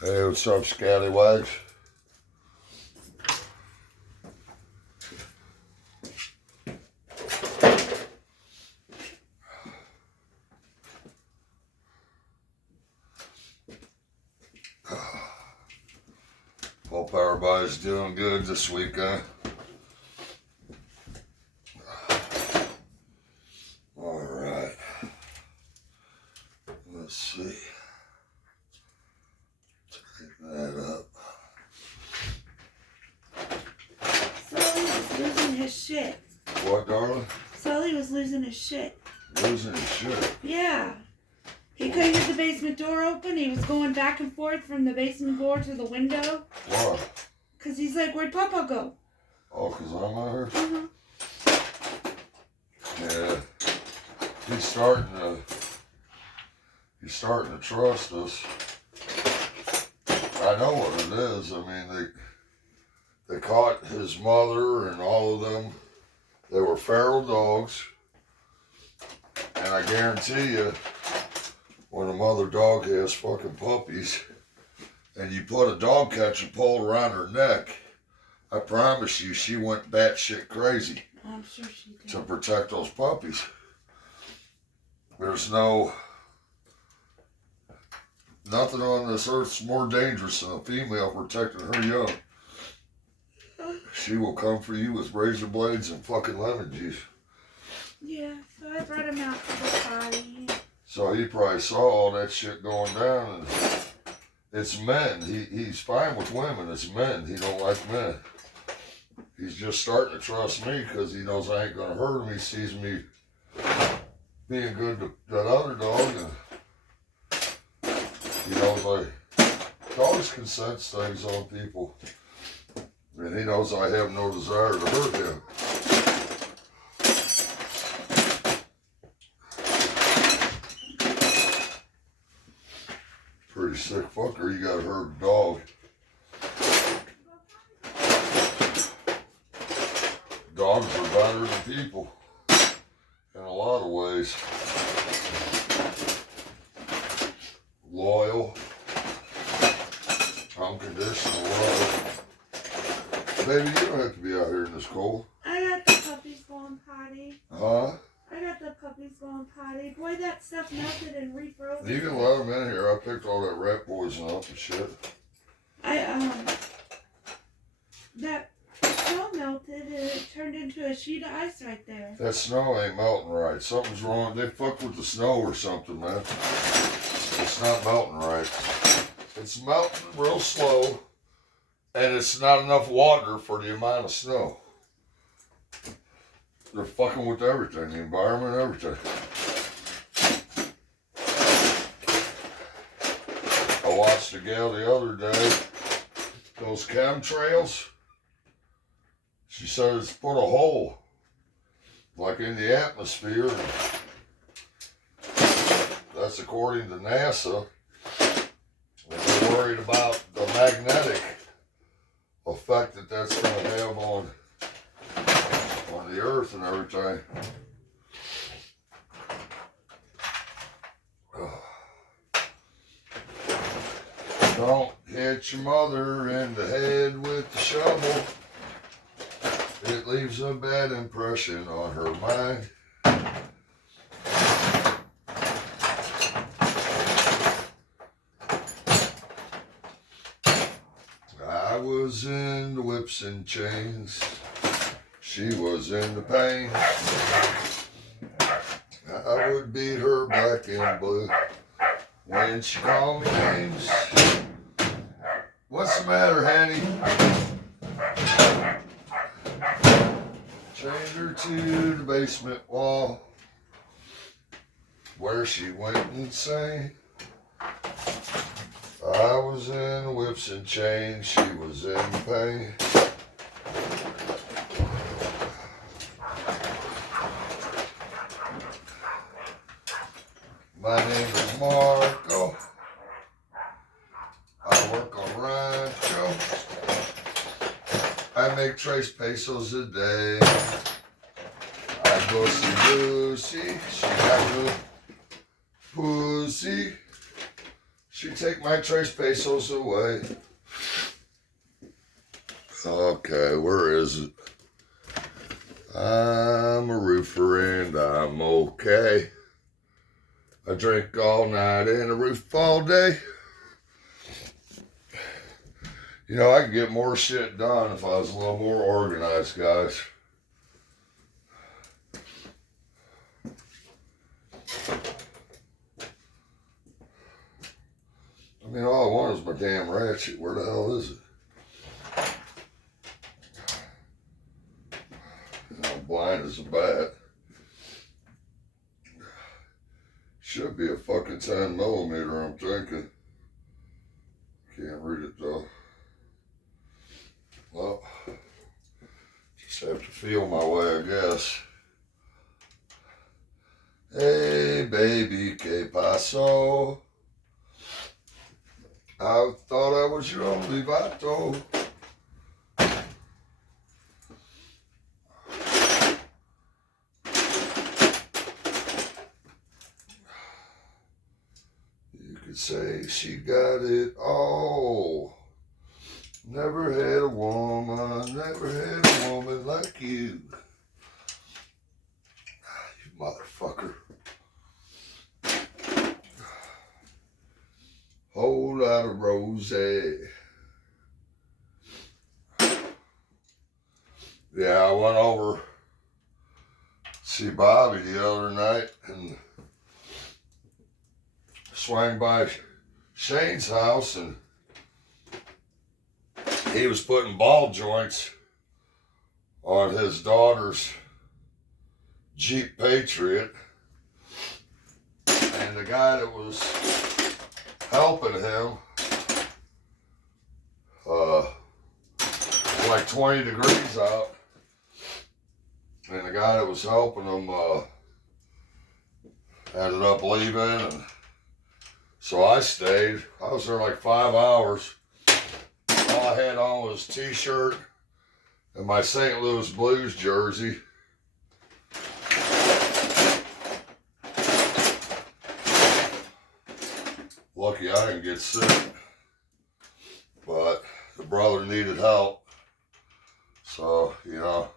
Hey, what's up, scallywags? Hope everybody's doing good this weekend. All right. Let's see. Tighten that up. Sully was losing his shit. What, darling? Sully was losing his shit. Losing his shit. Yeah. He couldn't get the basement door open. He was going back and forth from the basement door to the window. Why? Because he's like, where'd Papa go? Oh, because I'm out here? Yeah. He's starting to trust us. I know what it is. I mean, they caught his mother and all of them. They were feral dogs. And I guarantee you, when a mother dog has fucking puppies and you put a dog catcher pole around her neck, I promise you she went batshit crazy. I'm sure she did. To protect those puppies. There's nothing on this earth's more dangerous than a female protecting her young. She will come for you with razor blades and fucking lemon juice. Yeah, so I brought him out to the potty. So he probably saw all that shit going down, and it's men. He's fine with women. It's men. He don't like men. He's just starting to trust me because he knows I ain't gonna hurt him. He sees me being good to that other dog, and he knows dogs can sense things on people, and he knows I have no desire to hurt him. Pretty sick fucker. You gotta hurt a dog. Dogs are better than people in a lot of ways. Loyal, unconditional love. Baby, you don't have to be out here in this cold. I got the puppies going potty. Huh? I got the puppies going potty. Boy, that stuff melted and refroze. You can let them in here. I picked all that rat poison up and shit. That snow melted and it turned into a sheet of ice right there. That snow ain't melting right. Something's wrong. They fucked with the snow or something, man. It's not melting right. It's melting real slow, and it's not enough water for the amount of snow. They're fucking with everything, the environment, everything. I watched a gal the other day, those chemtrails. She said it's put a hole, like in the atmosphere. That's according to NASA. And they're worried about the magnetic effect that's going to have on the earth and everything. Don't hit your mother in the head with the shovel. It leaves a bad impression on her mind. I was in the whips and chains. She was in the pain. I would beat her black and blue when she called me names. What's the matter, Hanny? Chained her to the basement wall where she went insane. I was in the whips and chains. She was in pain. My name is Marco. I work on Rancho. I make trace pesos a day. I go see Lucy. She got good pussy. She take my tres pesos away. Okay, where is it? I'm a roofer and I'm okay. I drink all night and a roof all day. You know, I could get more shit done if I was a little more organized, guys. I mean, all I want is my damn ratchet. Where the hell is it? I'm blind as a bat. Should be a fucking 10mm, I'm thinking. Can't read it though. Well, just have to feel my way, I guess. Hey, baby, que paso? I thought I was your only vato. You could say she got it all. Never had a woman like you. You motherfucker. Whole lot of rose. Yeah, I went over to see Bobby the other night and swang by Shane's house, and he was putting ball joints on his daughter's Jeep Patriot, and the guy that was helping him, like 20 degrees out, and the guy that was helping him ended up leaving, and so I stayed. I was there like 5 hours. All I had on was a t-shirt and my St. Louis Blues jersey. Lucky I didn't get sick, but the brother needed help. So, you know,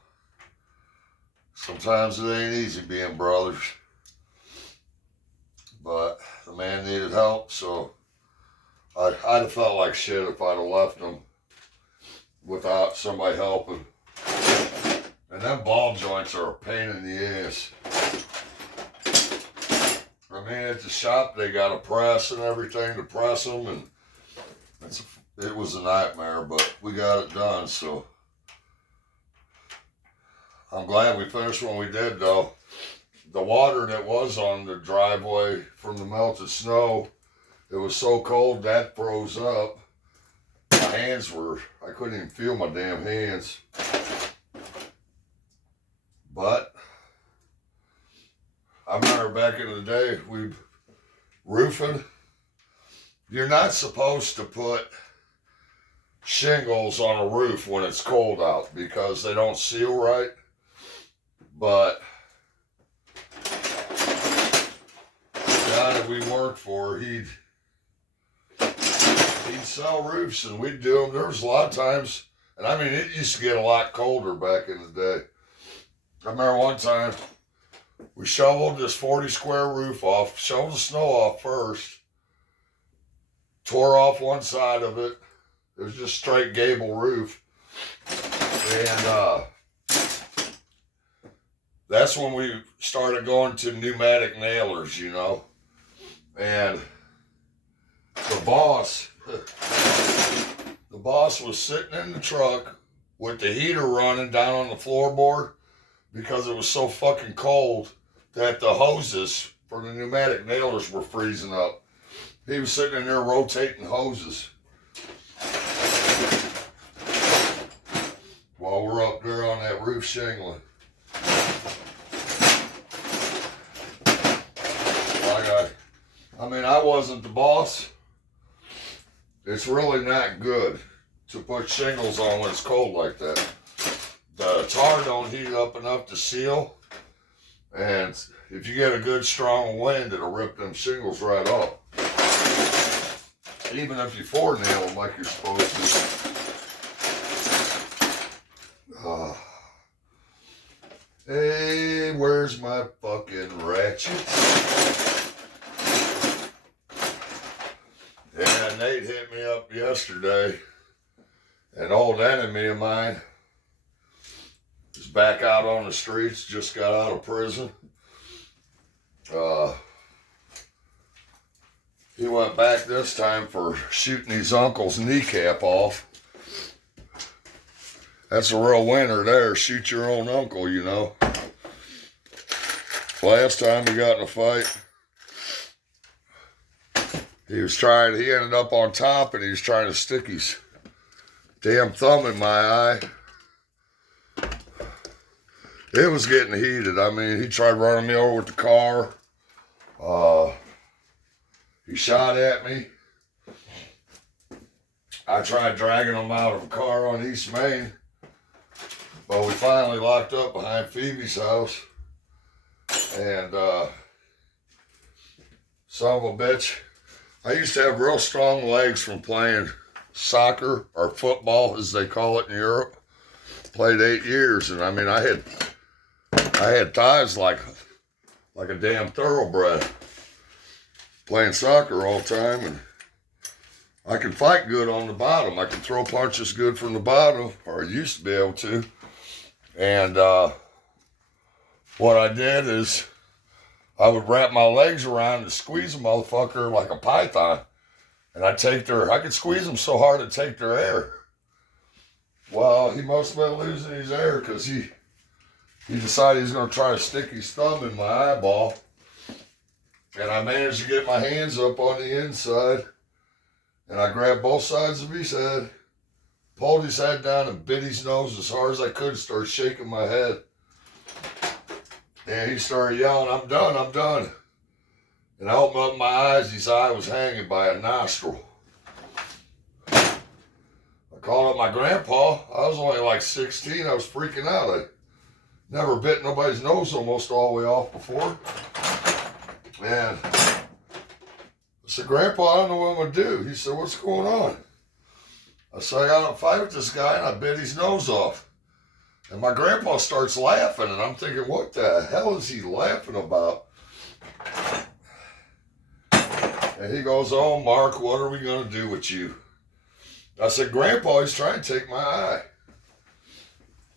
sometimes it ain't easy being brothers, but the man needed help, so I'd have felt like shit if I'd have left him without somebody helping. And them ball joints are a pain in the ass. I mean, at the shop, they got a press and everything to press them, and it was a nightmare, but we got it done, so I'm glad we finished when we did, though. The water that was on the driveway from the melted snow, it was so cold that froze up. My hands I couldn't even feel my damn hands. But I remember back in the day, roofing, you're not supposed to put shingles on a roof when it's cold out because they don't seal right. But the guy that we worked for, he'd sell roofs and we'd do them. There was a lot of times, and I mean, it used to get a lot colder back in the day. I remember one time we shoveled this 40 square roof off, shoveled the snow off first, tore off one side of it. It was just straight gable roof. And that's when we started going to pneumatic nailers, you know. And the boss was sitting in the truck with the heater running down on the floorboard because it was so fucking cold that the hoses for the pneumatic nailers were freezing up. He was sitting in there rotating hoses while we're up there on that roof shingling. I mean, I wasn't the boss. It's really not good to put shingles on when it's cold like that. The tar don't heat up enough to seal, and if you get a good strong wind, it'll rip them shingles right off. Even if you four nail them like you're supposed to. Hey, where's my fucking ratchet? Yeah, Nate hit me up yesterday. An old enemy of mine is back out on the streets, just got out of prison. He went back this time for shooting his uncle's kneecap off. That's a real winner there. Shoot your own uncle, you know. Last time we got in a fight, he ended up on top and he was trying to stick his damn thumb in my eye. It was getting heated. I mean, he tried running me over with the car. He shot at me. I tried dragging him out of a car on East Main. But we finally locked up behind Phoebe's house. And, son of a bitch, I used to have real strong legs from playing soccer or football, as they call it in Europe. Played 8 years, and I mean, I had thighs like a damn thoroughbred. Playing soccer all the time, and I can fight good on the bottom. I can throw punches good from the bottom, or I used to be able to. And what I did is I would wrap my legs around and squeeze a motherfucker like a python. And I could squeeze them so hard it'd take their air. Well, he must have been losing his air because he decided he's going to try to stick his thumb in my eyeball. And I managed to get my hands up on the inside. And I grabbed both sides of his head, pulled his head down and bit his nose as hard as I could and started shaking my head. And he started yelling, "I'm done, I'm done." And I opened up my eyes, his eye was hanging by a nostril. I called up my grandpa. I was only like 16, I was freaking out. I never bit nobody's nose almost all the way off before. And I said, "Grandpa, I don't know what I'm going to do." He said, "What's going on?" I said, "I got in a fight with this guy and I bit his nose off." And my grandpa starts laughing and I'm thinking, what the hell is he laughing about? And he goes, "Oh, Mark, what are we going to do with you?" I said, "Grandpa, he's trying to take my eye."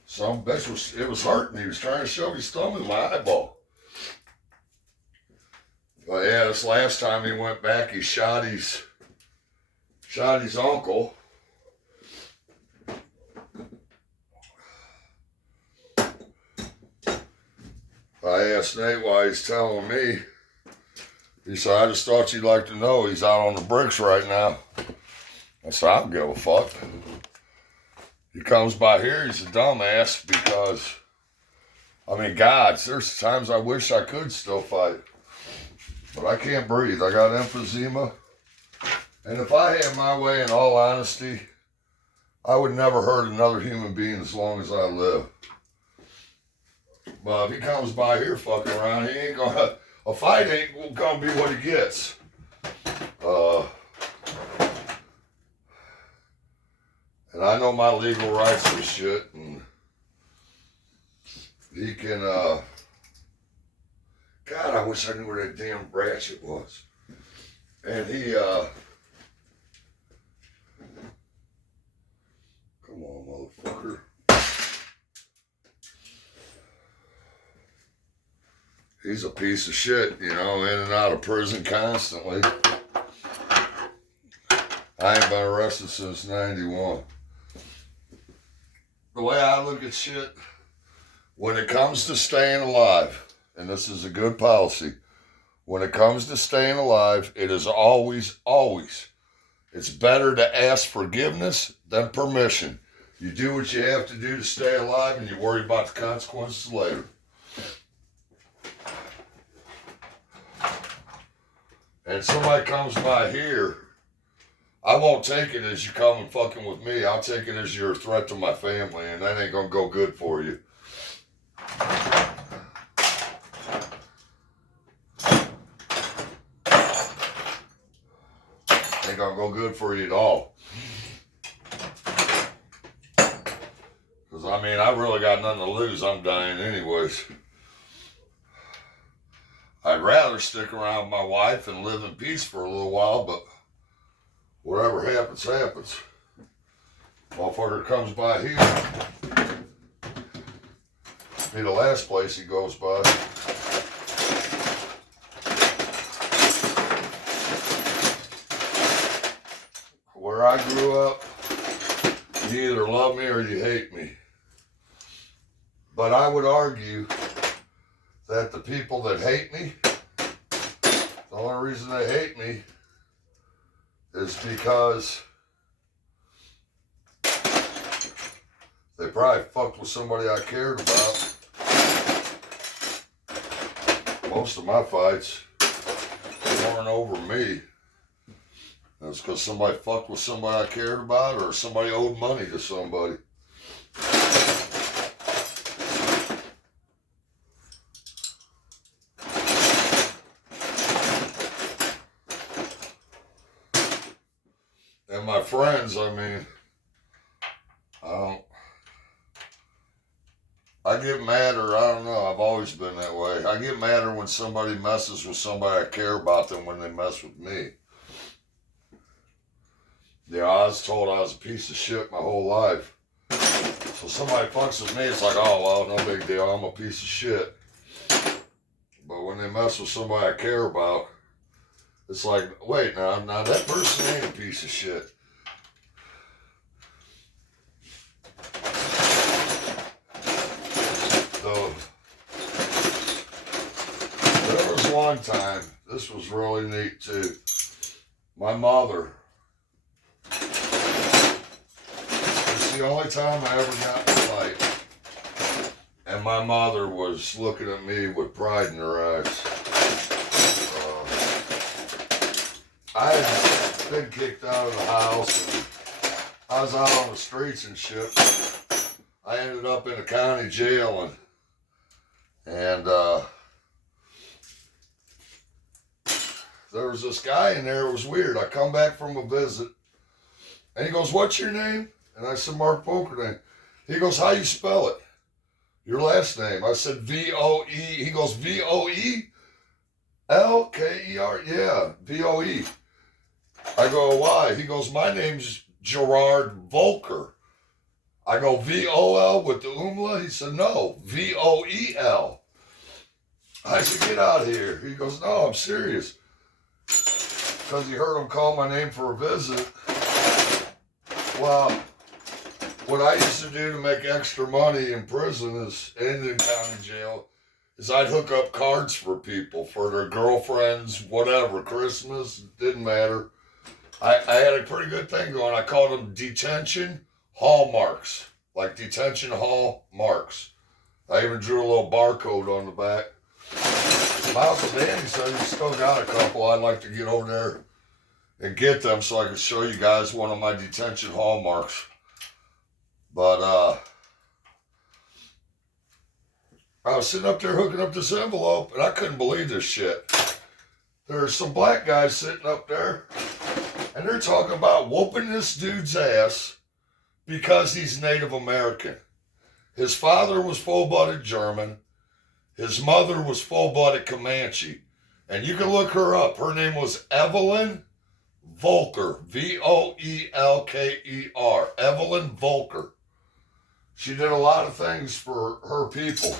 Some bitch it was hurting. He was trying to shove his thumb in my eyeball. But yeah, this last time he went back, he shot his uncle. I asked Nate why he's telling me. He said, "I just thought you'd like to know he's out on the bricks right now." I said, "I don't give a fuck. He comes by here, he's a dumbass because, I mean, God, there's times I wish I could still fight. But I can't breathe. I got emphysema. And if I had my way, in all honesty, I would never hurt another human being as long as I live. But if he comes by here fucking around, he ain't gonna, a fight ain't gonna be what he gets. And I know my legal rights and shit, and he can, God, I wish I knew where that damn ratchet was. And he, come on, motherfucker. He's a piece of shit, you know, in and out of prison constantly. I ain't been arrested since 91. The way I look at shit, when it comes to staying alive, and this is a good policy, when it comes to staying alive, it is always, it's better to ask forgiveness than permission. You do what you have to do to stay alive and you worry about the consequences later. And somebody comes by here, I won't take it as you coming fucking with me. I'll take it as you're a threat to my family, and that ain't gonna go good for you. Ain't gonna real good for you at all. Because, I mean, I really got nothing to lose. I'm dying anyways. I'd rather stick around with my wife and live in peace for a little while, but whatever happens, happens. Motherfucker comes by here. Be the last place he goes by. Where I grew up, you either love me or you hate me. But I would argue that the people that hate me, the only reason they hate me is because they probably fucked with somebody I cared about. Most of my fights weren't over me. That's because somebody fucked with somebody I cared about or somebody owed money to somebody. And my friends, I mean, I get madder, I don't know, I've always been that way. I get madder when somebody messes with somebody I care about than when they mess with me. Yeah, I was told I was a piece of shit my whole life. So somebody fucks with me, it's like, oh, well, no big deal, I'm a piece of shit. But when they mess with somebody I care about, it's like, wait, now that person ain't a piece of shit. So, there was one time, this was really neat too. My mother, it's the only time I ever got in a fight. And my mother was looking at me with pride in her eyes. I had been kicked out of the house, and I was out on the streets and shit. I ended up in a county jail, and there was this guy in there. It was weird. I come back from a visit, and he goes, "What's your name?" And I said, "Mark Pokername." He goes, "How you spell it? Your last name?" I said, V-O-E. He goes, V-O-E? L-K-E-R? Yeah, V-O-E. I go, "Why?" He goes, "My name's Gerard Volker." I go, V-O-L with the umla? He said, "No, V-O-E-L. I said, "Get out of here." He goes, "No, I'm serious." Because he heard him call my name for a visit. Well, what I used to do to make extra money in prison is, in county jail, is I'd hook up cards for people, for their girlfriends, whatever, Christmas, didn't matter. I had a pretty good thing going. I called them detention hallmarks, like detention hall marks. I even drew a little barcode on the back. My Uncle Danny said he's still got a couple. I'd like to get over there and get them so I can show you guys one of my detention hallmarks. But I was sitting up there hooking up this envelope, and I couldn't believe this shit. There's some black guys sitting up there, and they're talking about whooping this dude's ass because he's Native American. His father was full-blooded German. His mother was full-blooded Comanche. And you can look her up. Her name was Evelyn Volker. V-O-E-L-K-E-R. Evelyn Volker. She did a lot of things for her people.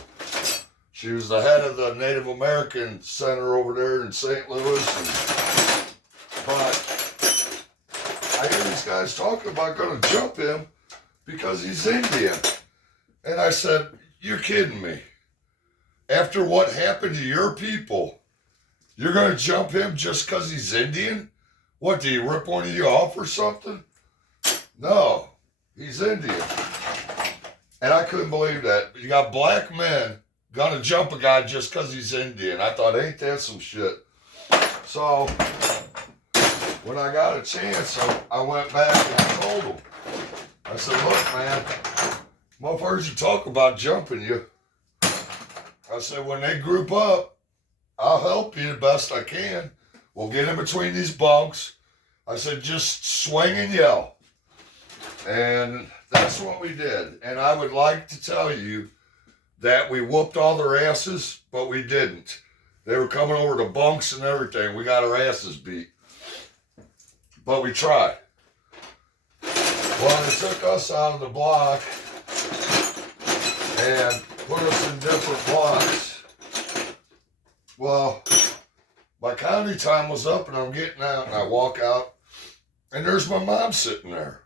She was the head of the Native American Center over there in St. Louis. But I hear these guys talking about going to jump him because he's Indian. And I said, "You're kidding me. After what happened to your people, you're going to jump him just because he's Indian? What, do you rip one of you off or something?" No, he's Indian. And I couldn't believe that. You got black men gonna jump a guy just because he's Indian. I thought, ain't that some shit? So, when I got a chance, I went back and I told him. I said, "Look, man, motherfuckers, you talk about jumping you." I said, "When they group up, I'll help you the best I can. We'll get in between these bunks. I said, just swing and yell. And that's what we did. And I would like to tell you that we whooped all their asses, but we didn't. They were coming over to bunks and everything. We got our asses beat. But we tried. Well, they took us out of the block and put us in different blocks. Well, my county time was up and I'm getting out and I walk out and there's my mom sitting there.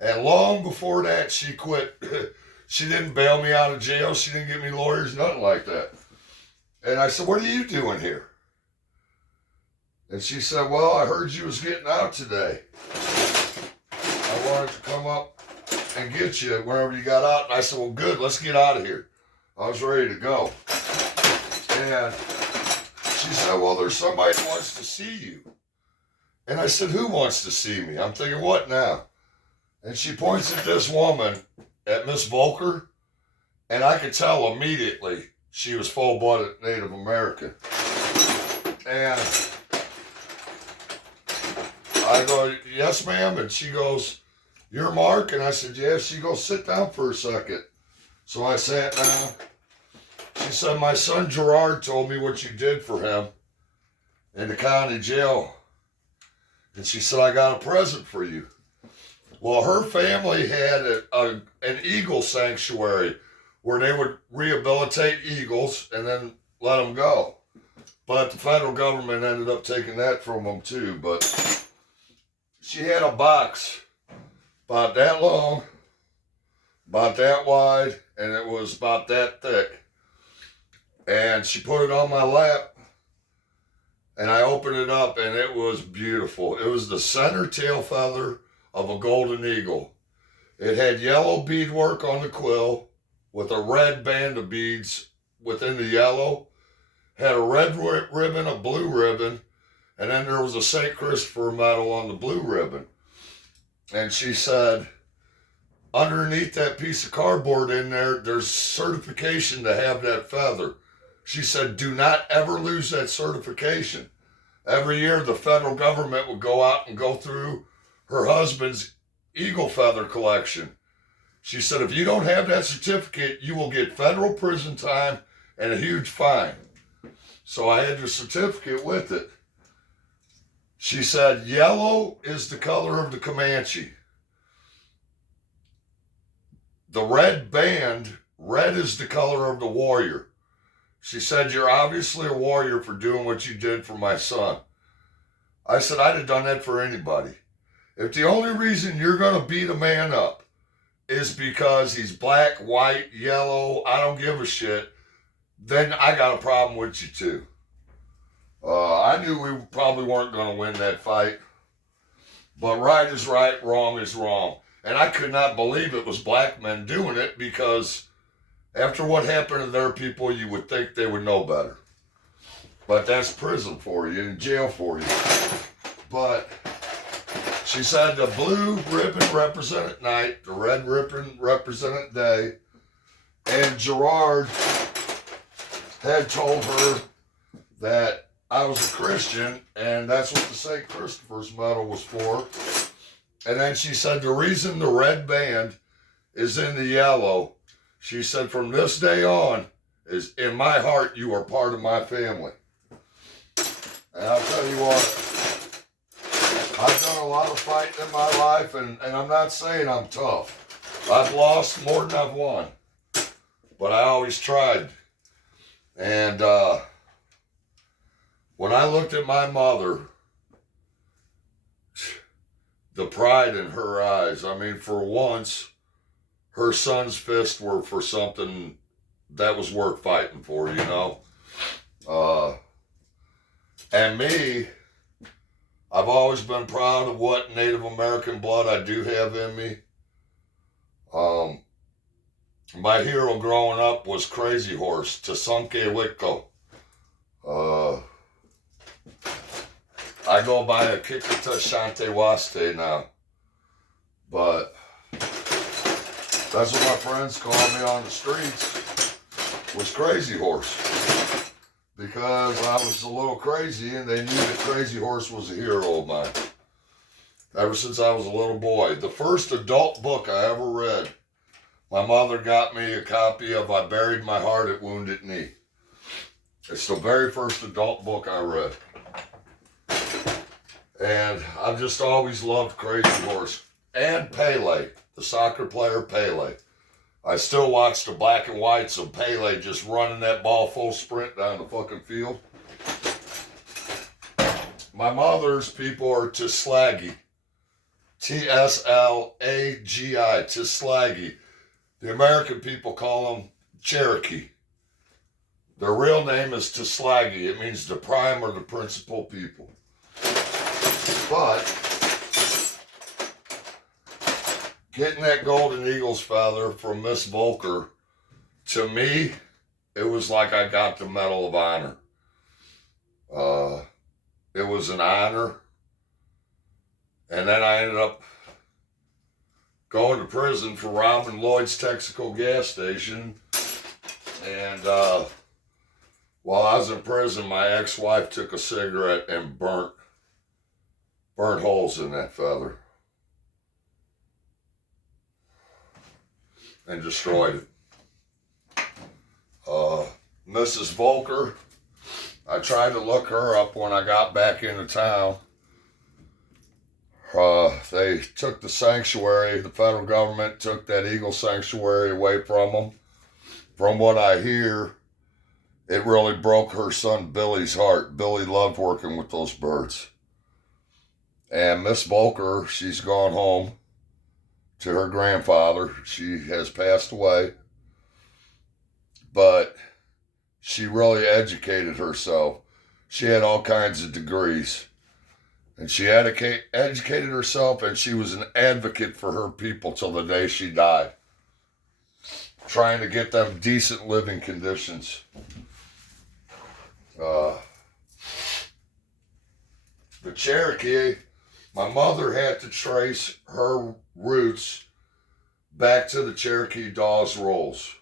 And long before that, she quit. She didn't bail me out of jail. She didn't get me lawyers, nothing like that. And I said, what are you doing here? And she said, well, I heard you was getting out today. I wanted to come up and get you whenever you got out. And I said, well, good, let's get out of here. I was ready to go. And she said, well, there's somebody who wants to see you. And I said, who wants to see me? I'm thinking, what now? And she points at this woman, at Miss Volker, and I could tell immediately she was full-blooded Native American. And I go, yes, ma'am. And she goes, you're Mark? And I said, yes. She goes, sit down for a second. So I sat down. She said, my son Gerard told me what you did for him in the county jail. And she said, I got a present for you. Well, her family had an eagle sanctuary where they would rehabilitate eagles and then let them go. But the federal government ended up taking that from them too. But she had a box about that long, about that wide, and it was about that thick. And she put it on my lap, and I opened it up, and it was beautiful. It was the center tail feather of a golden eagle. It had yellow beadwork on the quill with a red band of beads within the yellow, had a red ribbon, a blue ribbon, and then there was a St. Christopher medal on the blue ribbon. And she said, underneath that piece of cardboard in there, there's certification to have that feather. She said, do not ever lose that certification. Every year the federal government would go out and go through her husband's eagle feather collection. She said, if you don't have that certificate, you will get federal prison time and a huge fine. So I had the certificate with it. She said, yellow is the color of the Comanche. The red band, red is the color of the warrior. She said, you're obviously a warrior for doing what you did for my son. I said, I'd have done that for anybody. If the only reason you're going to beat a man up is because he's black, white, yellow, I don't give a shit, then I got a problem with you too. I knew we probably weren't going to win that fight. But right is right, wrong is wrong. And I could not believe it was black men doing it because after what happened to their people, you would think they would know better. But that's prison for you and jail for you. But she said the blue ribbon represented night, the red ribbon represented day. And Gerard had told her that I was a Christian, and that's what the St. Christopher's medal was for. And then she said, the reason the red band is in the yellow, she said, from this day on, is in my heart, you are part of my family. And I'll tell you what, I've done a lot of fighting in my life, and I'm not saying I'm tough. I've lost more than I've won, but I always tried. And when I looked at my mother, the pride in her eyes, I mean, for once, her son's fists were for something that was worth fighting for, you know. And me, I've always been proud of what Native American blood I do have in me. My hero growing up was Crazy Horse, Tasanke Witko. I go by a Kikita Shante Waste now. But that's what my friends call me on the streets, was Crazy Horse. Because I was a little crazy and they knew that Crazy Horse was a hero of mine. ever since I was a little boy. The first adult book I ever read, my mother got me a copy of I Buried My Heart at Wounded Knee. It's the very first adult book I read. And I've just always loved Crazy Horse. And Pele, the soccer player Pele. I still watch the black and whites of Pele just running that ball full sprint down the fucking field. My mother's people are Tslagi. Tslagi, Tslagi. The American people call them Cherokee. Their real name is Tslagi. It means the prime or the principal people. But getting that Golden Eagles feather from Miss Volker, to me, it was like I got the Medal of Honor. It was an honor. And then I ended up going to prison for robbing Lloyd's Texaco gas station. And while I was in prison, my ex-wife took a cigarette and burnt holes in that feather. And destroyed it. Mrs. Volker, I tried to look her up when I got back into town. They took the sanctuary, the federal government took that eagle sanctuary away from them. From what I hear, it really broke her son Billy's heart. Billy loved working with those birds. And Miss Volker, she's gone home to her grandfather. She has passed away. But she really educated herself. She had all kinds of degrees. And she educated herself, and she was an advocate for her people till the day she died. Trying to get them decent living conditions. The Cherokee, my mother had to trace her roots back to the Cherokee Dawes Rolls.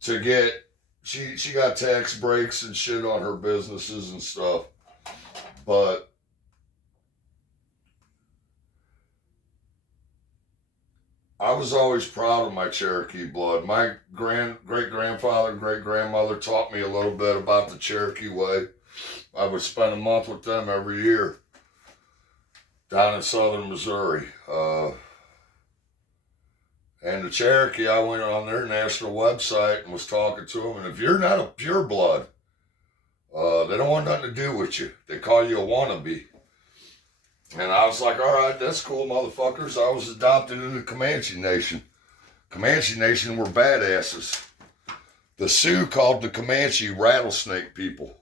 To get, she got tax breaks and shit on her businesses and stuff. But I was always proud of my Cherokee blood. My great-grandfather and great-grandmother taught me a little bit about the Cherokee way. I would spend a month with them every year down in southern Missouri. And the Cherokee, I went on their national website and was talking to them. And if you're not a pureblood, they don't want nothing to do with you. They call you a wannabe. And I was like, all right, that's cool, motherfuckers. I was adopted into the Comanche Nation. Comanche Nation were badasses. The Sioux called the Comanche rattlesnake people.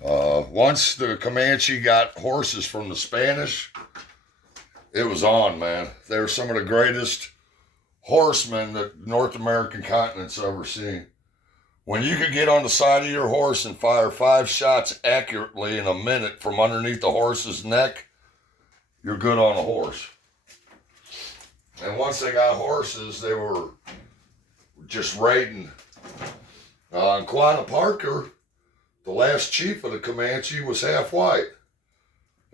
Once the Comanche got horses from the Spanish, it was on, man. They were some of the greatest horsemen that North American continent's ever seen. When you could get on the side of your horse and fire 5 shots accurately in a minute from underneath the horse's neck, you're good on a horse. And once they got horses, they were just raiding. And Quanah Parker, the last chief of the Comanche, was half white.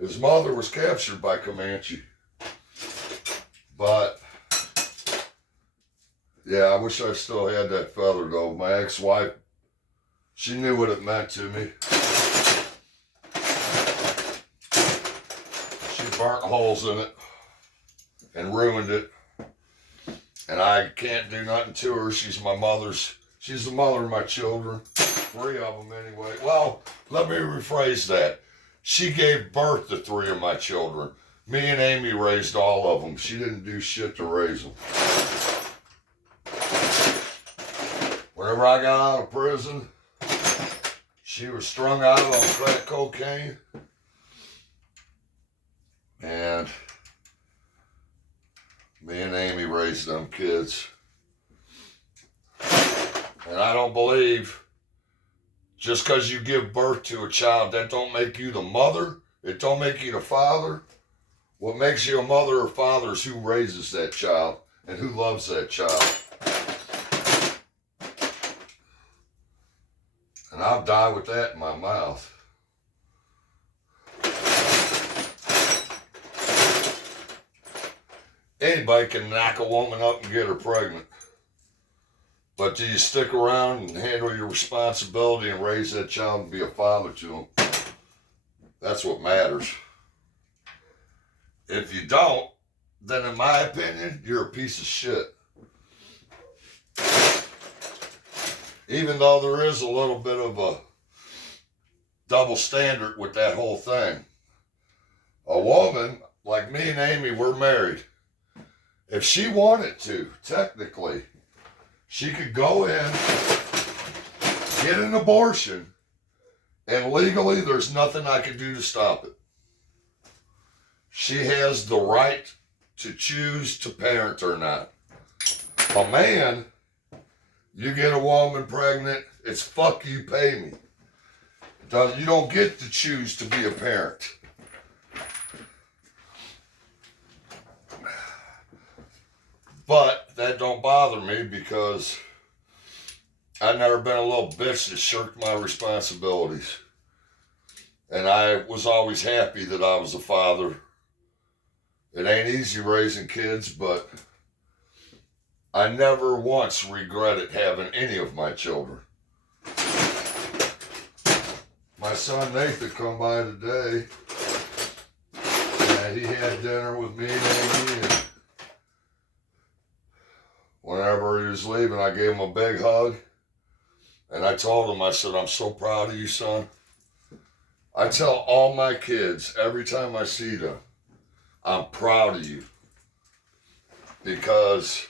His mother was captured by Comanche. But yeah, I wish I still had that feather though. My ex-wife, she knew what it meant to me. She burnt holes in it and ruined it. And I can't do nothing to her. She's the mother of my children. 3 of them anyway. Well, let me rephrase that. She gave birth to 3 of my children. Me and Amy raised all of them. She didn't do shit to raise them. Whenever I got out of prison, she was strung out on crack cocaine. And me and Amy raised them kids. And I don't believe just because you give birth to a child, that don't make you the mother. It don't make you the father. What makes you a mother or father is who raises that child and who loves that child. And I'll die with that in my mouth. Anybody can knock a woman up and get her pregnant. But do you stick around and handle your responsibility and raise that child and be a father to them? That's what matters. If you don't, then in my opinion, you're a piece of shit. Even though there is a little bit of a double standard with that whole thing. A woman, like me and Amy, we're married. If she wanted to, technically, she could go in, get an abortion, and legally there's nothing I can do to stop it. She has the right to choose to parent or not. A man, you get a woman pregnant, it's fuck you, pay me. You don't get to choose to be a parent. But that don't bother me because I've never been a little bitch that shirked my responsibilities. And I was always happy that I was a father. It ain't easy raising kids, but I never once regretted having any of my children. My son Nathan come by today, and he had dinner with me and Amy, and whenever he was leaving, I gave him a big hug, and I told him, I said, I'm so proud of you, son. I tell all my kids every time I see them, I'm proud of you, because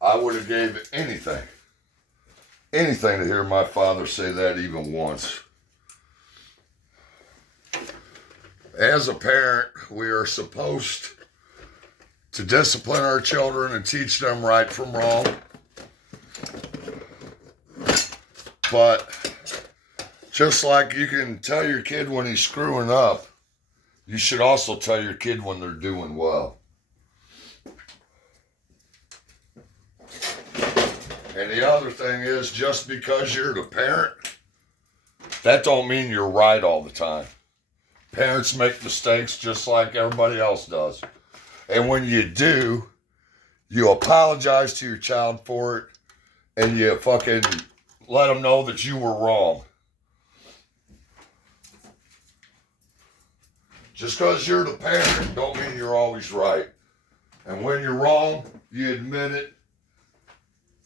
I would have gave anything to hear my father say that even once. As a parent, we are supposed to discipline our children and teach them right from wrong. But just like you can tell your kid when he's screwing up, you should also tell your kid when they're doing well. And the other thing is, just because you're the parent, that don't mean you're right all the time. Parents make mistakes just like everybody else does. And when you do, you apologize to your child for it, and you fucking let them know that you were wrong. Just because you're the parent don't mean you're always right. And when you're wrong, you admit it,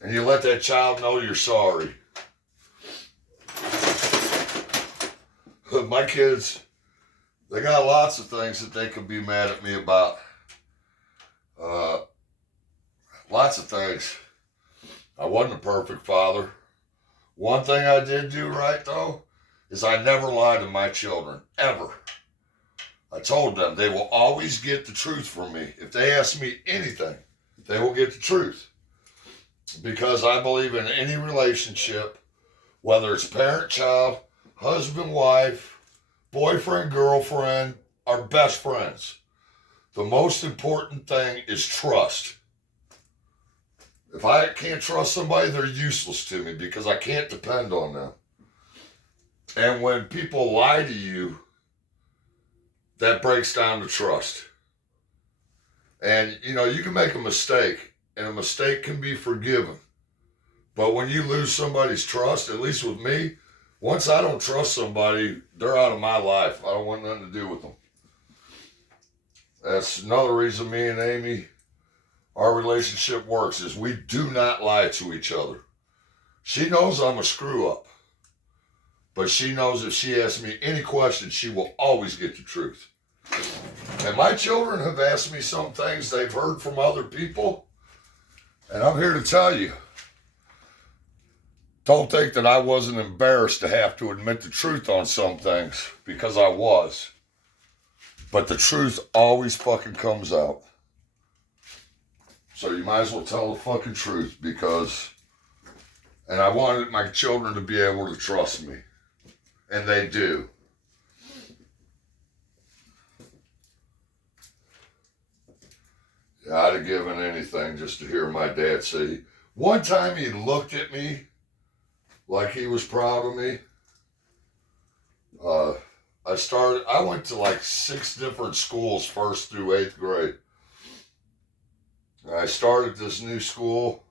and you let that child know you're sorry. My kids, they got lots of things that they could be mad at me about. Lots of things. I wasn't a perfect father. One thing I did do right, though, is I never lied to my children, ever. I told them they will always get the truth from me. If they ask me anything, they will get the truth. Because I believe in any relationship, whether it's parent-child, husband-wife, boyfriend-girlfriend, or best friends, the most important thing is trust. If I can't trust somebody, they're useless to me because I can't depend on them. And when people lie to you, that breaks down the trust. And, you can make a mistake, and a mistake can be forgiven. But when you lose somebody's trust, at least with me, once I don't trust somebody, they're out of my life. I don't want nothing to do with them. That's another reason me and Amy, our relationship works, is we do not lie to each other. She knows I'm a screw up. But she knows if she asks me any question, she will always get the truth. And my children have asked me some things they've heard from other people. And I'm here to tell you, don't think that I wasn't embarrassed to have to admit the truth on some things, because I was. But the truth always fucking comes out. So you might as well tell the fucking truth, because, and I wanted my children to be able to trust me. And they do. Yeah, I'd have given anything just to hear my dad say. One time he looked at me like he was proud of me. I went to like 6 different schools 1st through 8th grade. I started this new school,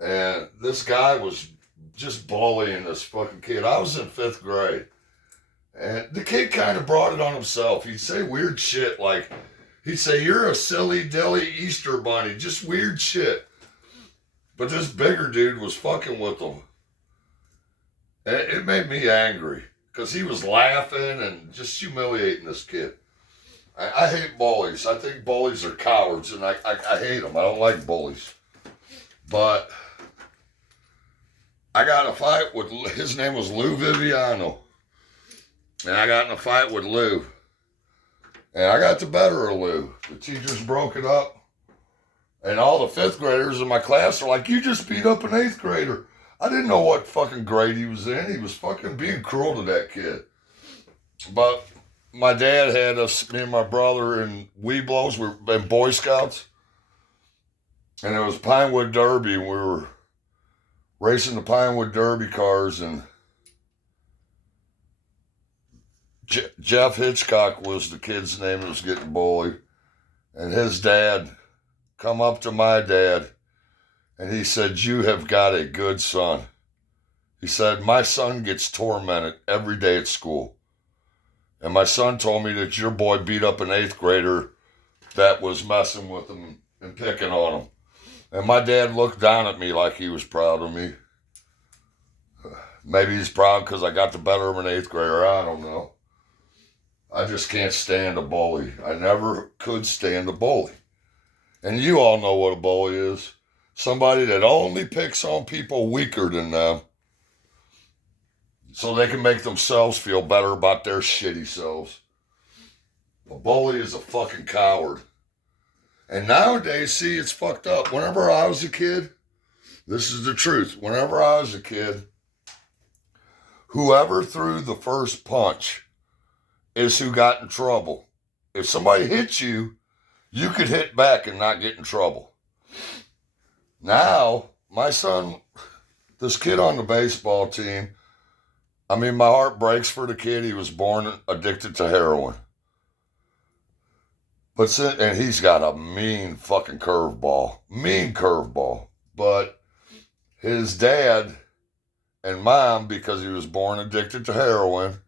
and this guy was just bullying this fucking kid. I was in 5th grade, and the kid kind of brought it on himself. He'd say weird shit like, he'd say, "You're a silly dilly Easter bunny," just weird shit. But this bigger dude was fucking with him. And it made me angry, because he was laughing and just humiliating this kid. I hate bullies. I think bullies are cowards, and I hate them. I don't like bullies. But I got in a fight with, his name was Lou Viviano. And I got in a fight with Lou. And I got the better of Lou. The teachers broke it up. And all the 5th graders in my class are like, "You just beat up an 8th grader." I didn't know what fucking grade he was in. He was fucking being cruel to that kid. But my dad had us, me and my brother, in Weeblos. We were in Boy Scouts. And it was Pinewood Derby. And we were racing the Pinewood Derby cars. And Jeff Hitchcock was the kid's name that was getting bullied. And his dad come up to my dad, and he said, "You have got a good son." He said, "My son gets tormented every day at school. And my son told me that your boy beat up an 8th grader that was messing with him and picking on him." And my dad looked down at me like he was proud of me. Maybe he's proud because I got the better of an 8th grader. I don't know. I just can't stand a bully. I never could stand a bully. And you all know what a bully is. Somebody that only picks on people weaker than them so they can make themselves feel better about their shitty selves. A bully is a fucking coward. And nowadays, see, it's fucked up. Whenever I was a kid, this is the truth. Whenever I was a kid, whoever threw the first punch is who got in trouble. If somebody hit you, you could hit back and not get in trouble. Now, my son, this kid on the baseball team, I mean, my heart breaks for the kid. He was born addicted to heroin. And he's got a mean fucking curveball. Mean curveball. But his dad and mom, because he was born addicted to heroin,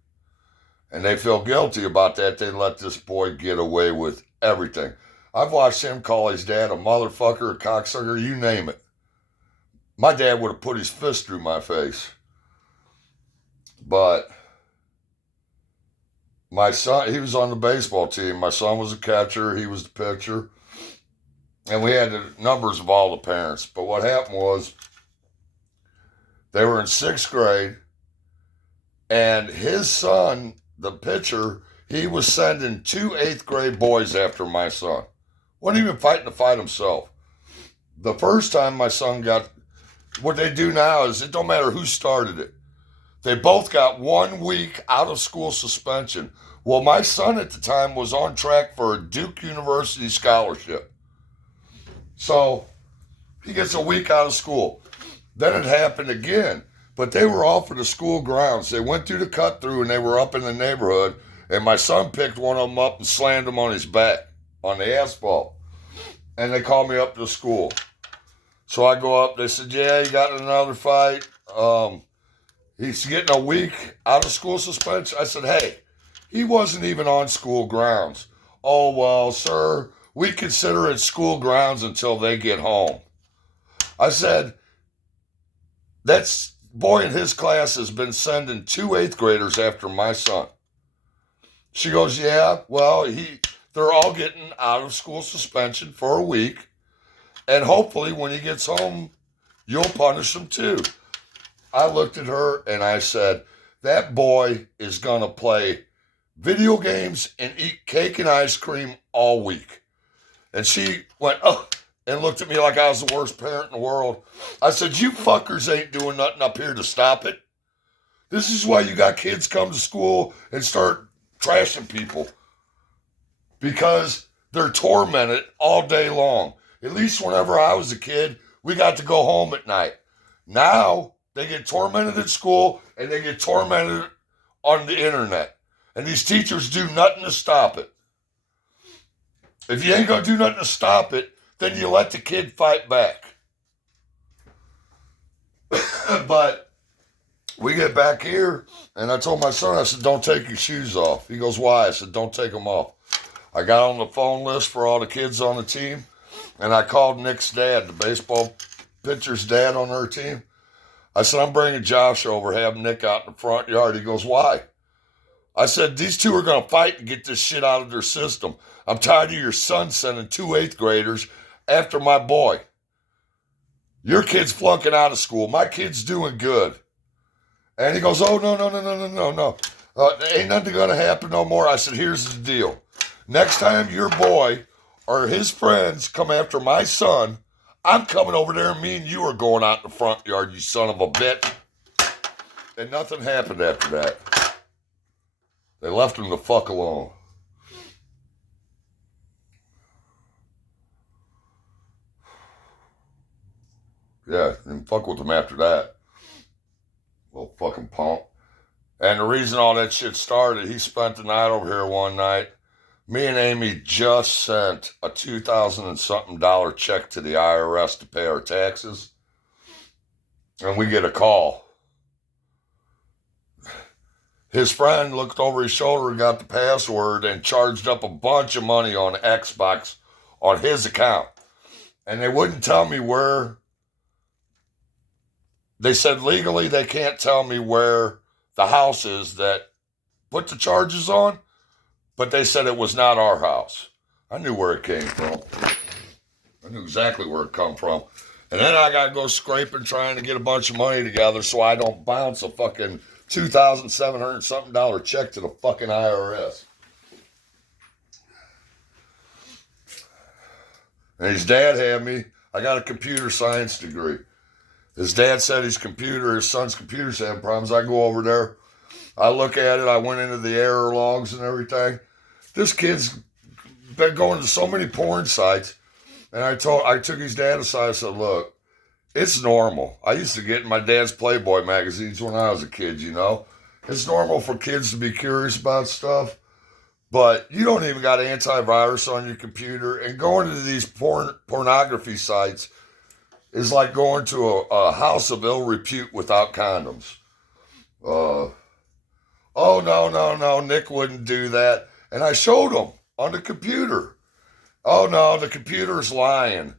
and they feel guilty about that, they let this boy get away with everything. I've watched him call his dad a motherfucker, a cocksucker, you name it. My dad would have put his fist through my face. But my son, he was on the baseball team. My son was a catcher. He was the pitcher. And we had the numbers of all the parents. But what happened was, they were in 6th grade, and his son, the pitcher, he was sending 2 8th grade boys after my son. Wasn't even fighting to fight himself. The first time my son got, what they do now is it don't matter who started it. They both got 1 week out of school suspension. Well, my son at the time was on track for a Duke University scholarship. So he gets a week out of school. Then it happened again, but they were all for the school grounds. They went through the cut through and they were up in the neighborhood, and my son picked one of them up and slammed him on his back on the asphalt. And they called me up to the school. So I go up, they said, "Yeah, he got in another fight. He's getting a week out of school suspension." I said, "Hey, he wasn't even on school grounds." "Oh, well, sir, we consider it school grounds until they get home." I said, "That's boy in his class has been sending 2 8th graders after my son." She goes, "Yeah, well, they're all getting out of school suspension for a week. And hopefully when he gets home, you'll punish him too." I looked at her and I said, "That boy is going to play video games and eat cake and ice cream all week." And she went, "Oh," and looked at me like I was the worst parent in the world. I said, "You fuckers ain't doing nothing up here to stop it. This is why you got kids come to school and start trashing people. Because they're tormented all day long. At least whenever I was a kid, we got to go home at night. Now, they get tormented at school and they get tormented on the internet. And these teachers do nothing to stop it. If you ain't going to do nothing to stop it, then you let the kid fight back. But we get back here, and I told my son, I said, don't take your shoes off. He goes, why? I said, don't take them off. I got on the phone list for all the kids on the team, and I called Nick's dad, the baseball pitcher's dad on our team. I said, I'm bringing Josh over, have Nick out in the front yard. He goes, why? I said, these two are going to fight and get this shit out of their system. I'm tired of your son sending 2 8th graders after my boy. Your kid's flunking out of school. My kid's doing good. And he goes, oh, no. Ain't nothing going to happen no more. I said, here's the deal. Next time your boy or his friends come after my son, I'm coming over there and me and you are going out in the front yard, you son of a bitch. And nothing happened after that. They left him the fuck alone. Yeah, didn't fuck with him after that. Little fucking punk. And the reason all that shit started, he spent the night over here one night. Me and Amy just sent a $2,000 and something check to the IRS to pay our taxes. And we get a call. His friend looked over his shoulder, got the password, and charged up a bunch of money on Xbox on his account. And they wouldn't tell me where. They said legally they can't tell me where the house is that put the charges on, but they said it was not our house. I knew where it came from. I knew exactly where it come from. And then I got to go scraping trying to get a bunch of money together so I don't bounce a fucking $2,700 something check to the fucking IRS. And his dad had me. I got a computer science degree. His dad said his son's computer's having problems. I go over there. I look at it. I went into the error logs and everything. This kid's been going to so many porn sites. And I took his dad aside. I said, look, it's normal. I used to get in my dad's Playboy magazines when I was a kid, you know. It's normal for kids to be curious about stuff. But you don't even got antivirus on your computer. And going to these pornography sites is like going to a house of ill repute without condoms. Oh, no, Nick wouldn't do that. And I showed him on the computer. Oh, no, the computer's lying.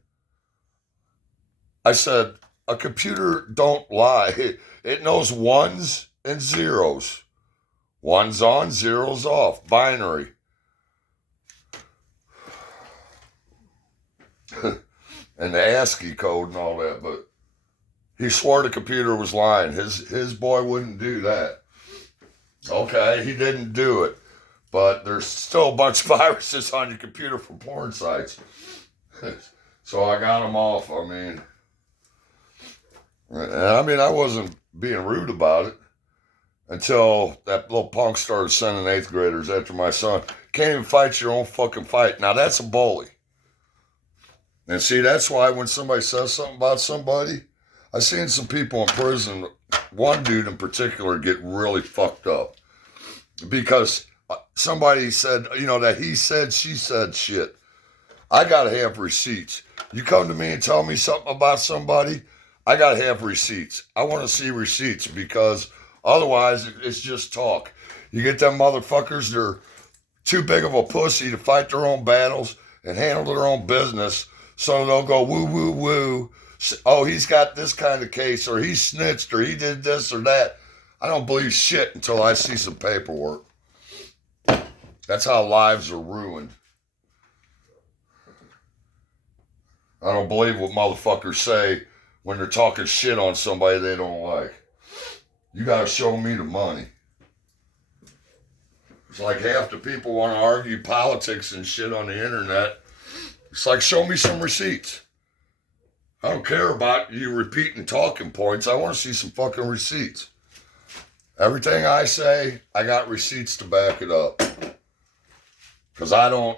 I said, a computer don't lie. It knows ones and zeros. Ones on, zeros off. Binary. And the ASCII code and all that, but he swore the computer was lying. His boy wouldn't do that. Okay, he didn't do it. But there's still a bunch of viruses on your computer from porn sites. So I got them off. I wasn't being rude about it until that little punk started sending 8th graders after my son. Can't even fight your own fucking fight. Now that's a bully. And see, that's why when somebody says something about somebody, I've seen some people in prison, one dude in particular, get really fucked up. Because somebody said, that he said, she said shit. I got to have receipts. You come to me and tell me something about somebody, I got to have receipts. I want to see receipts because otherwise it's just talk. You get them motherfuckers, they're too big of a pussy to fight their own battles and handle their own business. So they'll go woo, woo, woo. Oh, he's got this kind of case, or he snitched, or he did this or that. I don't believe shit until I see some paperwork. That's how lives are ruined. I don't believe what motherfuckers say when they're talking shit on somebody they don't like. You gotta show me the money. It's like half the people want to argue politics and shit on the internet. It's like, show me some receipts. I don't care about you repeating talking points. I want to see some fucking receipts. Everything I say, I got receipts to back it up. Because I don't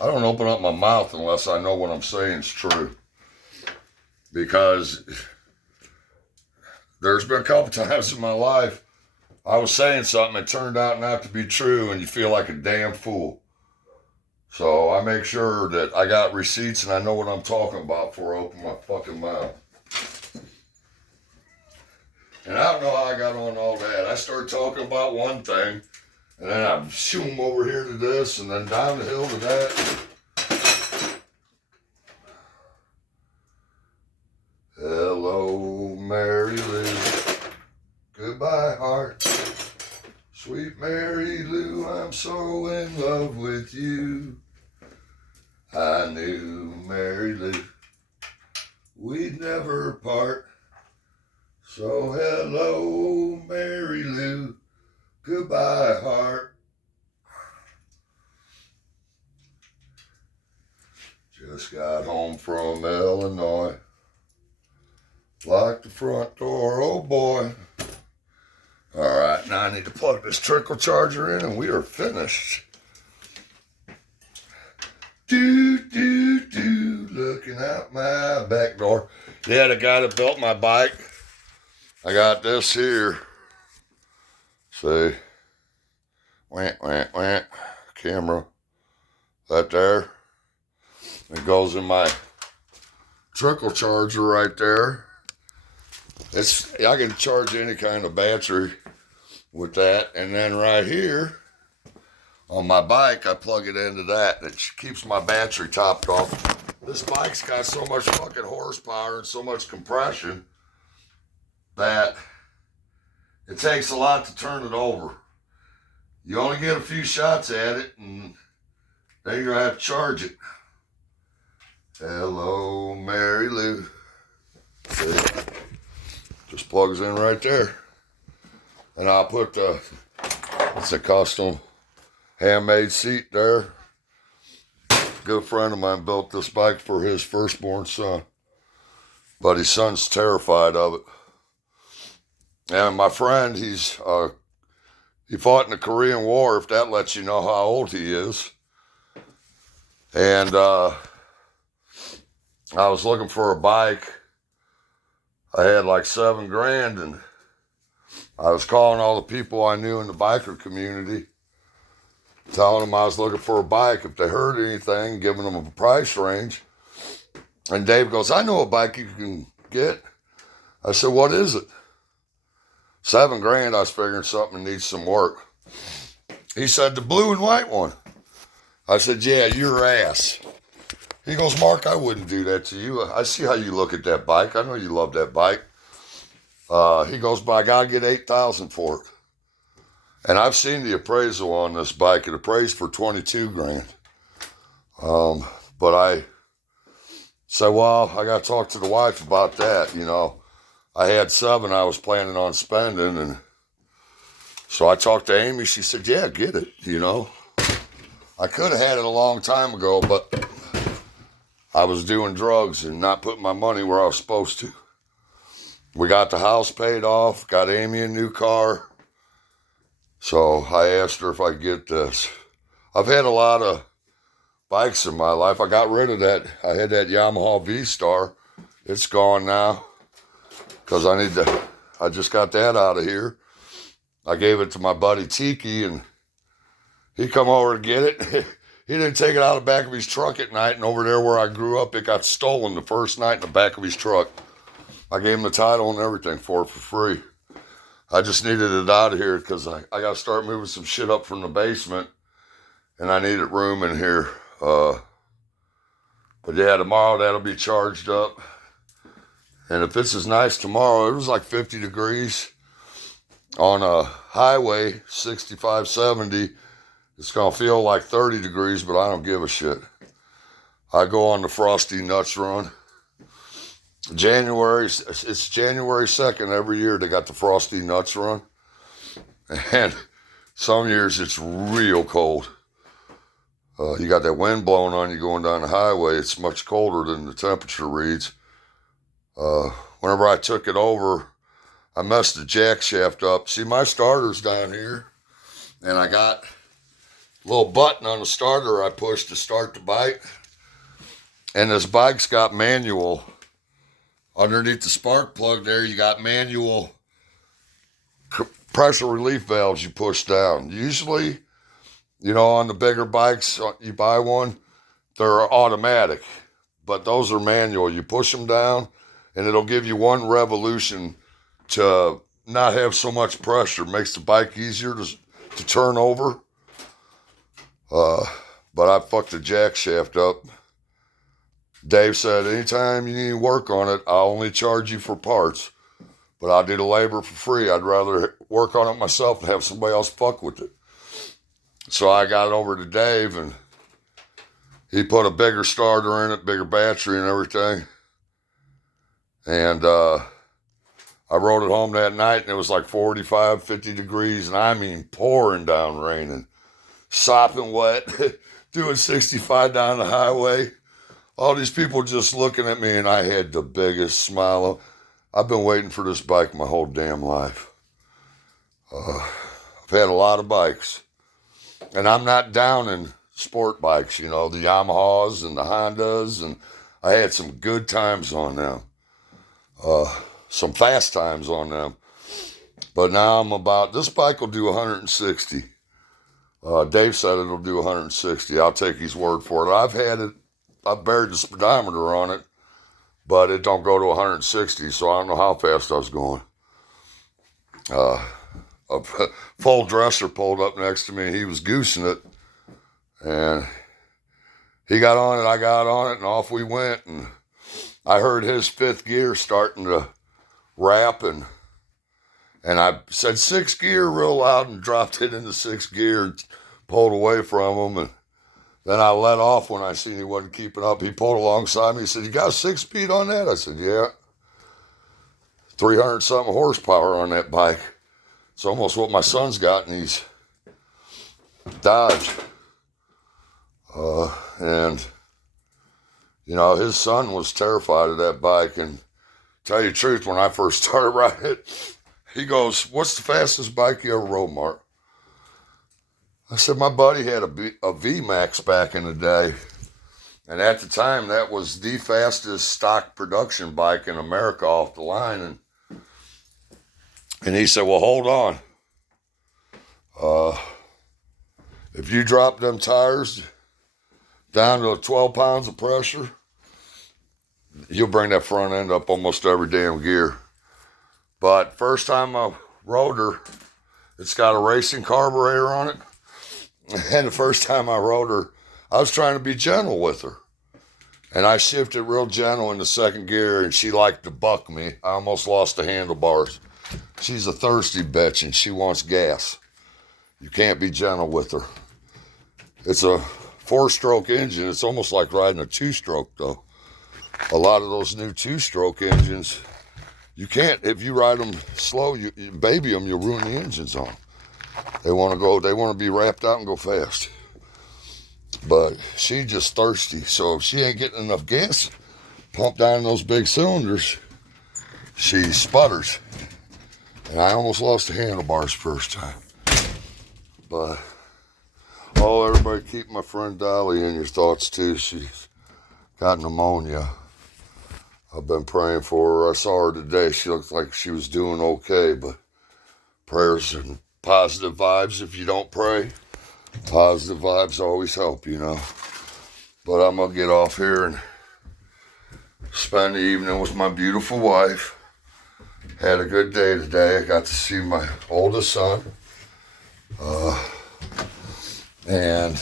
open up my mouth unless I know what I'm saying is true. Because there's been a couple times in my life I was saying something that turned out not to be true and you feel like a damn fool. So I make sure that I got receipts and I know what I'm talking about before I open my fucking mouth. And I don't know how I got on all that. I started talking about one thing, and then I zoom over here to this, and then down the hill to that. Hello, Mary Lou. Goodbye, heart. Sweet Mary Lou, I'm so in love with you. I knew, Mary Lou, we'd never part. So hello, Mary Lou, goodbye, heart. Just got home from Illinois. Locked the front door, oh boy. All right, now I need to plug this trickle charger in and we are finished. Looking out my back door. Yeah, the guy that built my bike, I got this here. See? Wah. Camera. That there. It goes in my trickle charger right there. I can charge any kind of battery with that. And then right here on my bike, I plug it into that. It keeps my battery topped off. This bike's got so much fucking horsepower and so much compression that it takes a lot to turn it over. You only get a few shots at it and then you're gonna have to charge it. Hello, Mary Lou. See? Just plugs in right there. And I'll put it's a custom handmade seat there. Good friend of mine built this bike for his firstborn son. But his son's terrified of it. And my friend, he fought in the Korean War, if that lets you know how old he is. And I was looking for a bike. I had like $7,000 and I was calling all the people I knew in the biker community, telling them I was looking for a bike. If they heard anything, giving them a price range. And Dave goes, I know a bike you can get. I said, what is it? $7,000. I was figuring something needs some work. He said, the blue and white one. I said, yeah, your ass. He goes, Mark, I wouldn't do that to you. I see how you look at that bike. I know you love that bike. He goes, but I got to get $8,000 for it. And I've seen the appraisal on this bike. It appraised for $22,000. But I said, well, I got to talk to the wife about that. You know, I had $7,000 I was planning on spending. And so I talked to Amy. She said, yeah, get it, you know. I could have had it a long time ago, but I was doing drugs and not putting my money where I was supposed to. We got the house paid off, got Amy a new car. So I asked her if I could get this. I've had a lot of bikes in my life. I got rid of that. I had that Yamaha V-Star. It's gone now because I just got that out of here. I gave it to my buddy Tiki and he come over to get it. He didn't take it out of the back of his truck at night, and over there where I grew up, it got stolen the first night in the back of his truck. I gave him the title and everything for it for free. I just needed it out of here because I got to start moving some shit up from the basement, and I needed room in here. But yeah, tomorrow that'll be charged up. And if it's as nice tomorrow, it was like 50 degrees on a highway, 65, 70. It's going to feel like 30 degrees, but I don't give a shit. I go on the Frosty Nuts run. It's January 2nd every year they got the Frosty Nuts run. And some years it's real cold. You got that wind blowing on you going down the highway. It's much colder than the temperature reads. Whenever I took it over, I messed the jack shaft up. See, my starter's down here, and I got little button on the starter I push to start the bike. And this bike's got manual. Underneath the spark plug there, you got manual pressure relief valves you push down. Usually, You know, on the bigger bikes, you buy one, they're automatic, but those are manual. You push them down, and it'll give you one revolution to not have so much pressure. Makes the bike easier to turn over. But I fucked the jack shaft up. Dave said, anytime you need to work on it, I'll only charge you for parts. But I'll do the labor for free. I'd rather work on it myself and have somebody else fuck with it. So I got it over to Dave, and he put a bigger starter in it, bigger battery and everything. And I rode it home that night, and it was like 45, 50 degrees, and I mean pouring down raining, sopping wet, doing 65 down the highway. All these people just looking at me, and I had the biggest smile. I've been waiting for this bike my whole damn life. I've had a lot of bikes, and I'm not down in sport bikes, you know, the Yamahas and the Hondas, and I had some good times on them. Some fast times on them. But now this bike will do 160. Dave said it'll do 160. I'll take his word for it. I've buried the speedometer on it, but it don't go to 160, so I don't know how fast I was going. A full dresser pulled up next to me. He was goosing it, and he got on it, I got on it, and off we went. And I heard his fifth gear starting to rap, and I said sixth gear real loud and dropped it into sixth gear and pulled away from him. And then I let off when I seen he wasn't keeping up. He pulled alongside me. He said, you got 6 speed on that? I said, yeah. 300 something horsepower on that bike. It's almost what my son's got in his Dodge. And you know, his son was terrified of that bike. And tell you the truth, when I first started riding it, he goes, what's the fastest bike you ever rode, Mark? I said, my buddy had a V-Max back in the day. And at the time, that was the fastest stock production bike in America off the line. And he said, well, hold on. If you drop them tires down to 12 pounds of pressure, you'll bring that front end up almost every damn gear. But first time I rode her, it's got a racing carburetor on it. And the first time I rode her, I was trying to be gentle with her. And I shifted real gentle in the second gear, and she liked to buck me. I almost lost the handlebars. She's a thirsty bitch, and she wants gas. You can't be gentle with her. It's a 4-stroke engine. It's almost like riding a 2-stroke, though. A lot of those new 2-stroke engines, you can't, if you ride them slow, you baby them, you'll ruin the engines on them. They want to be wrapped out and go fast. But she's just thirsty, so if she ain't getting enough gas pumped down in those big cylinders, she sputters. And I almost lost the handlebars first time. But, everybody keep my friend Dolly in your thoughts too. She's got pneumonia. I've been praying for her. I saw her today. She looked like she was doing okay, but prayers and positive vibes. If you don't pray, positive vibes always help, you know. But I'm going to get off here and spend the evening with my beautiful wife. Had a good day today. I got to see my oldest son. And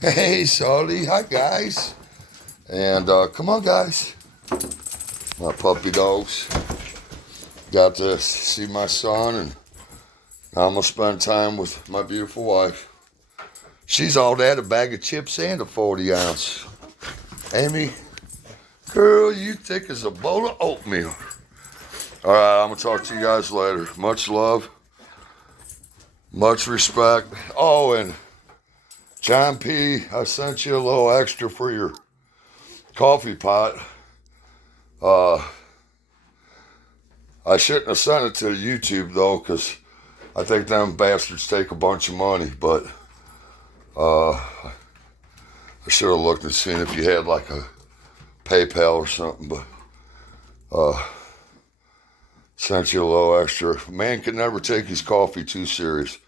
hey, Salty, hi guys. And come on, guys. My puppy dogs. Got to see my son, and now I'm gonna spend time with my beautiful wife. She's all that, a bag of chips and a 40 ounce. Amy, girl, you thick as a bowl of oatmeal. All right, I'm gonna talk to you guys later. Much love, much respect. Oh, and John P., I sent you a little extra for your coffee pot. I shouldn't have sent it to YouTube though, because I think them bastards take a bunch of money. But I should have looked and seen if you had like a PayPal or something. But sent you a little extra. Man can never take his coffee too serious.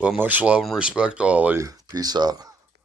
But much love and respect to all of you. Peace out.